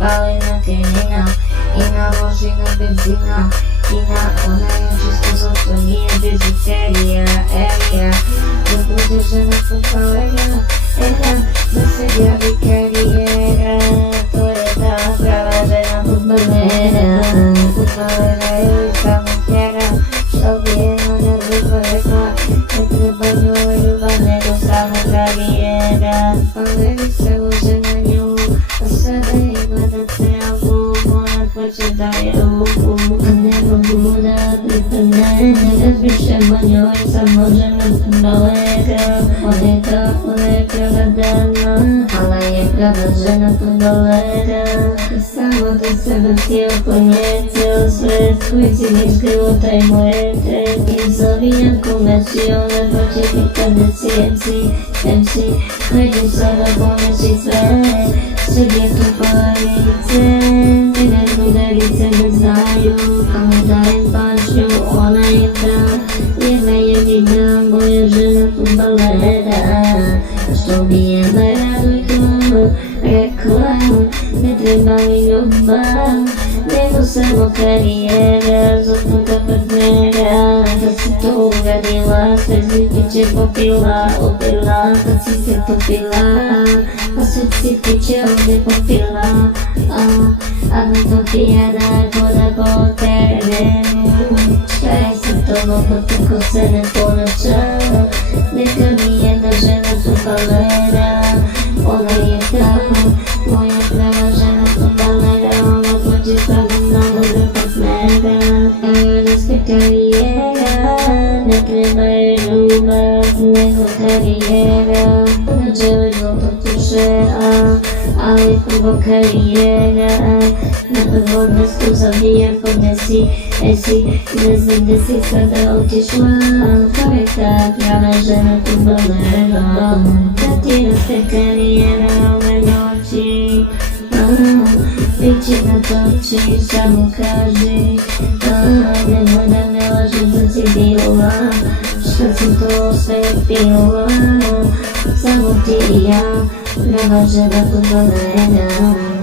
zapalena kylina i nałożona benzyna i na ona wszystko złoto nie biżuteria, wybudzona popałenia, do sobie kariera, to jest ta sprawa, że na futbolera już tam otwiera, sobie ona wypowiada, nie trzeba nieużywanego sama kariera, ale założenia nią osada i badacja ona posiadaje ruchu, a nie woda wypełnienia, rozbisze manią i samożemy futbolera, oleka gadana, ale je prawda, że na futbolera i samo do sobie oponiente, swój mieszkało tej muerte, i zrobiłem komercjone, bo ciebie tradycji, MC, chodzi sobie pomysł i swe, sobie tu palice, tyle budelice nie znają, a my dajem patrzą, ona je da, je widzę, bo ja żyję futbolera, što bijemy raduj reklam, ne treba mi ljubav, nego samo karijera, zopnuta partnera, kad si to ugadila, sve zlipiće popila, opila, kad si se topila, pa sve citiće ovdje popila, a me to pijada voda po terenu, šta je sa tobom, pa tako se ne ponaša, neka mi jedna žena futbolera, ona je tamo, moja prava žena futbolera, ona pođe pravo mnogo za partnera, evropska karijera, ne treba je ljubav, nego karijera, na želimo potuše, ali prvo karijera, na prvo mjestu zabijam kod Messi, ne znam gdje si sada otišla, to je ta prava žena futbolera, da ti raste karijera ove noći, priči da toči, samo kaži, nemoj da me lažeš da si bila, šta sam to sve pila, samo ti i ja, prava žena futbolera.